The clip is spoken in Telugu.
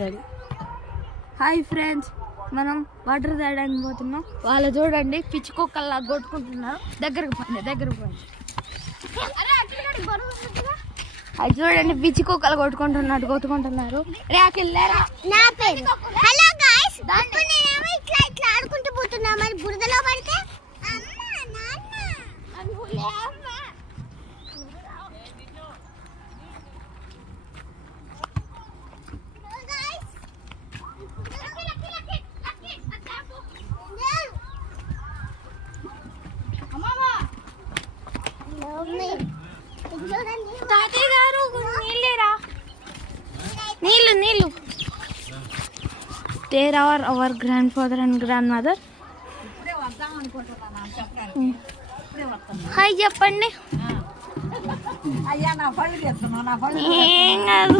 రెడీ. హాయ్ ఫ్రెండ్స్, మనం వాటర్ తాగడానికి పోతున్నాం. వాళ్ళు చూడండి పిచ్చి కుక్కల్లా కొట్టుకుంటున్నారు. దగ్గరకు పోండి. అది చూడండి పిచ్చి కుక్కలు కొట్టుకుంటున్నారు. హలో గైస్, ఇప్పుడు నేనేమో ఇట్లా ఆడుకుంటూ పోతున్నా. మరి బురదలో పడితే తాతయ్య గారు నీళ్ళేరా, నీళ్ళు. There are our grandfather and grandmother. Hi చెప్పండి. ఏం కాదు.